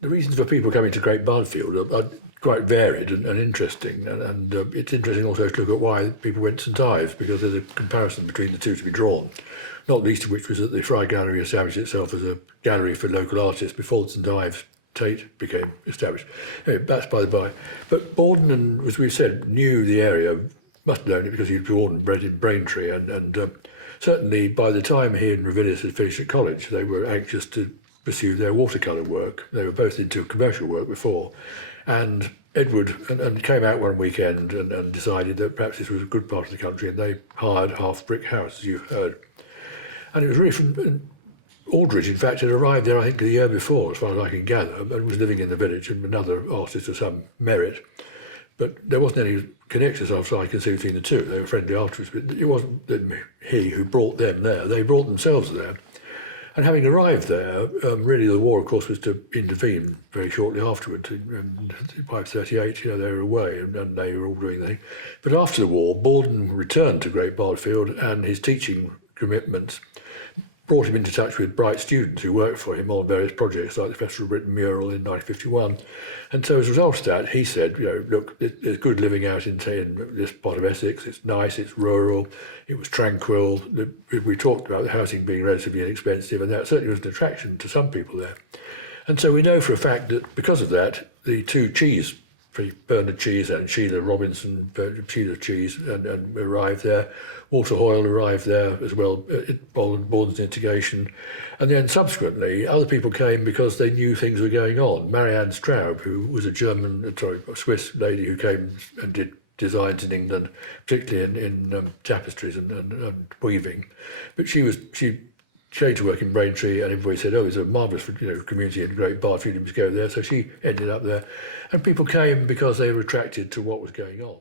the reasons for people coming to Great Bardfield are quite varied and interesting, and it's interesting also to look at why people went to St Ives, because there's a comparison between the two to be drawn, not least of which was that the Fry Gallery established itself as a gallery for local artists before the St Ives Tate became established. Anyway, that's by the by. But Bawden, and as we've said, knew the area, must have known it because he was born and bred in Braintree, and certainly by the time he and Ravilious had finished at college, they were anxious to pursue their watercolour work. They were both into commercial work before, and Edward and came out one weekend and decided that perhaps this was a good part of the country, and they hired Half Brick House, as you've heard. And it was really from Aldridge, in fact, had arrived there, I think, the year before, as far as I can gather, and was living in the village, and another artist of some merit. But there wasn't any connection, as far as I can see, between the two. They were friendly afterwards, but it wasn't he who brought them there. They brought themselves there. And having arrived there, really the war, of course, was to intervene very shortly afterwards. In 538, they were away and they were all doing the thing. But after the war, Bawden returned to Great Bardfield, and his teaching commitments brought him into touch with bright students who worked for him on various projects like the Festival of Britain mural in 1951. And so as a result of that, he said, look, there's good living out in this part of Essex. It's nice, it's rural, it was tranquil. We talked about the housing being relatively inexpensive, and that certainly was an attraction to some people there. And so we know for a fact that because of that, the two Cheese, Bernard Cheese and Sheila Robinson, Sheila Cheese, and arrived there. Walter Hoyle arrived there as well, Bawden's instigation. And then subsequently, other people came because they knew things were going on. Marianne Straub, who was a Swiss lady who came and did designs in England, particularly in tapestries and weaving. But she came to work in Braintree, and everybody said, it's a marvellous community in Great Bardfield, you must go there. So she ended up there. And people came because they were attracted to what was going on.